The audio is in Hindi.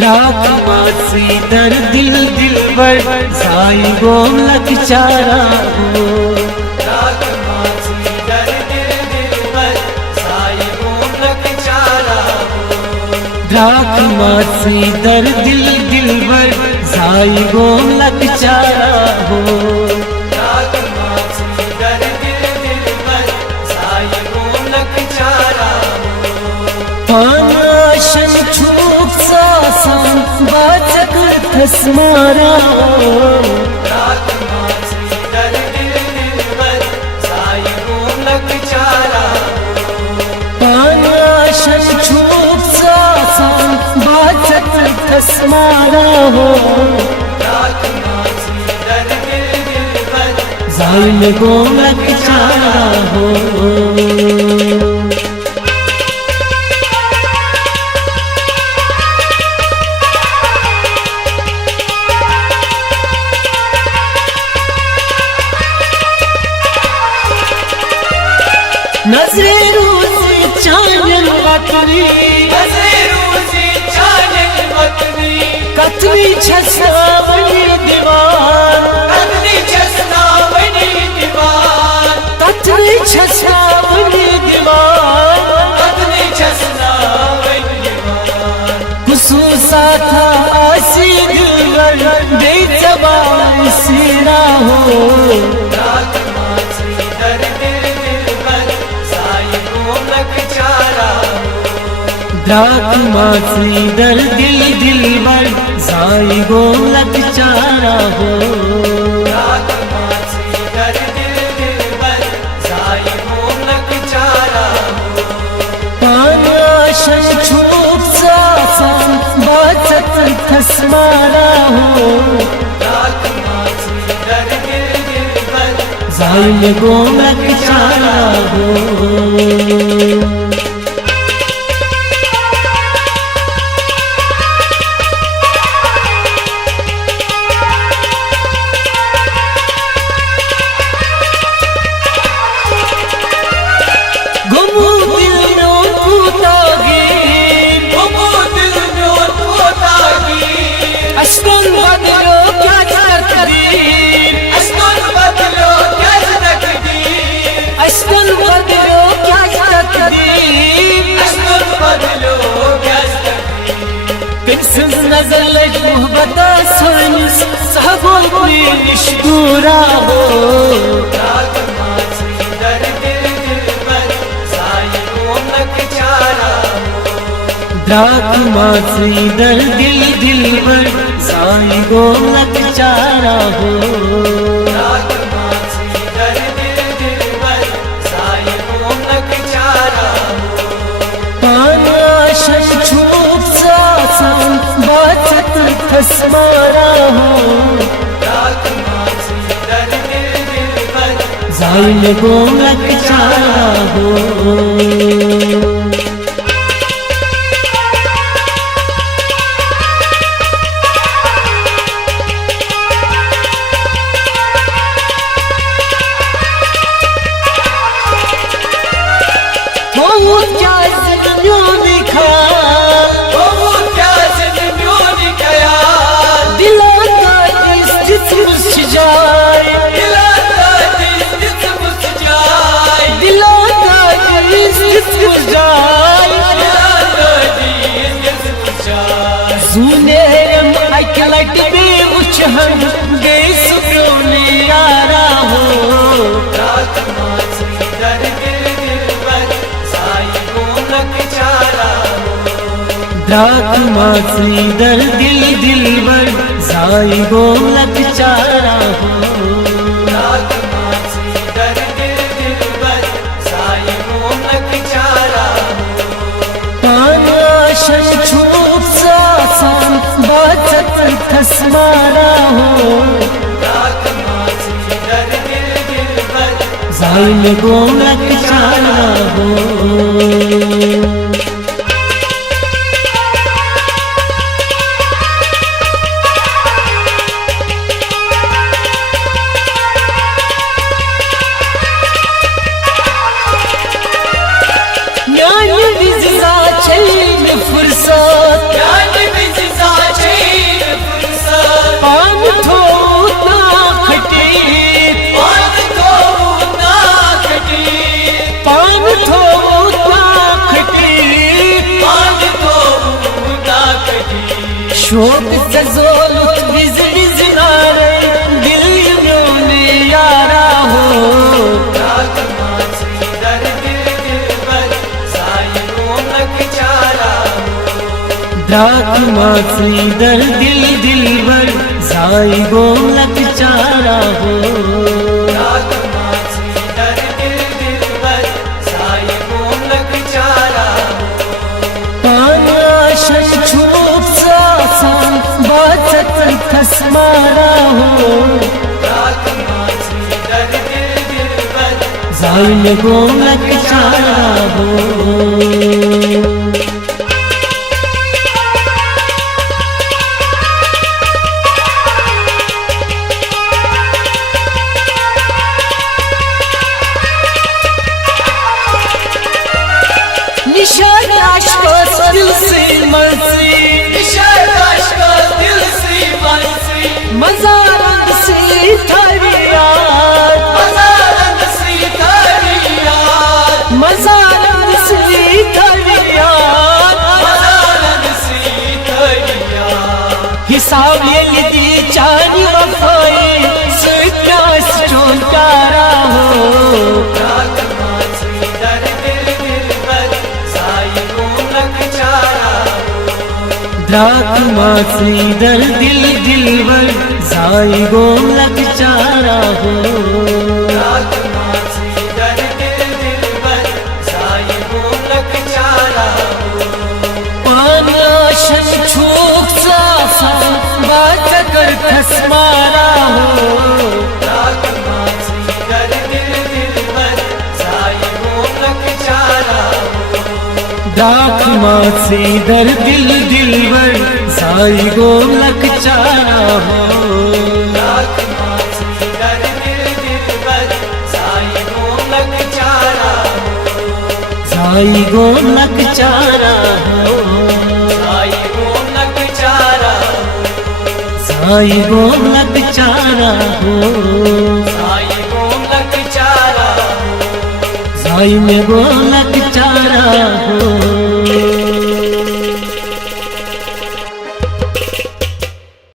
रात मासी दर दिल दिलबर साई गोलक चारा हो। रात मासी दर दिल दिलबर साई गोलक चारा हो। रात मासी दर दिल दिलबर साई गोलक चारा हो। रात मासी दर दिल दिलबर साई गोलक चारा हो। पानाशन छूप सासन बाचक थस्मारा हो। रात मासी दर दिल दिलबर साई गोलक चारा हो। पानाशन छूप सासन बाचक थस्मारा हो। रात मासी दर दिल दिलबर जाइन गोलक चारा हो। नज़रों से चानन वतनी, नज़रों से चानन वतनी, कतरी छसावनी दीवार, कतरी छसावनी दीवार, कतरी छसावनी दीवार, कतरी छसावनी दीवार। खुसूसा था आसी दिलवर बेजबान सिरा हो। रात मासी दर दिल दिलबर साई गोलक चारा हो। रात मासी दर दिल दिलबर साई गोलक चारा हो। रात मासी दर दिल दिलबर साई गोलक चारा हो। पानाशन छूप सासन बाचक थस्मारा हो। रात मासी दर दिल दिलबर जाइन गोलक चारा हो। गुमू दिल नो पूतागी, गुमू दिल में पोतागी, अश्कन बदलो क्या तकदीर, अश्कन बदलो क्या तकदीर, अश्कन बदलो क्या तकदीर। अश्कन बदलो क्या तकदीर। किसज नजर लग मोहब्बता सुनिस सहबो निष्ठुरा हो। रात मासी दर दिल दिलबर साई गोलक चारा हो। रात मासी दर दिल दिलबर साई गोलक चारा हो। रात मासी दर दिल दिलबर साई गोलक चारा हो। पानाशन छूप सासन बाचक थस्मारा हो। रात मासी दर दिल दिलबर जाइन गोलक चारा हो। क्या जिंदगियों दिखा, वो क्या जिंदगियों निकया, दिलों का जिस्म जाए, दिला का जिस्म जाए, दिलों का जिस्म जाए। दिला का जिस्म जाए। सुने हम अकलट में उछहन गए सुकून यारा हो। रात मासी दर दिल दिलबर साई गोलक चारा हो। रात मासी दर दिल दिलबर साई गोलक चारा हो। रात मासी दर दिल दिलबर साई गोलक चारा हो। पानाशन छूप सासन बाचक थस्मारा हो। रात मासी दर दिल दिलबर जाइन गोलक चारा हो। यानी बिजसा शोक सजोल विज विज नारे दिल में यारा हो राख मासी दर दिल दिलबर साई मोनक चारा हो द्राक मासी दर दिल दिलबर साई गोलक चारा हो राख मासी दर दिल दिलबर साई मोनक चारा हो पानाशन छूप सासन बाचत खसमारा हो राख मासी दर दिल दिलबर साई में गोलक चारा हो निशान आशकोस दिल से मर्सी निशान आशका दिल से मनसी मज़ारत से थारी याद मज़ारत से थारी याद मज़ारत से थारी याद मज़ारत से थारी याद हिसाब ये दी चारी वफाई सुकास चोंकारा हो राख मासी दर दिल दिलबर साई मोनक चारा हो द्राक मासी दर दिल दिलबर साई गोलक चारा हो राख मासी दर दिल दिलबर साई मोनक चारा हो पानाशन छूक सासा बात कर खसमारा हो राख मासी दर दिल दिलबर साई मोनक चारा हो द्राक मासी दर दिल दिलबर साई गोलक चारा हो राख मासी दर दिल दिलबर साई मोनक चारा हो साई गोलक चारा हो साई मोनक चारा हो साई गोलक चारा हो साई मोनक चारा हो साई में गोलक चारा हो।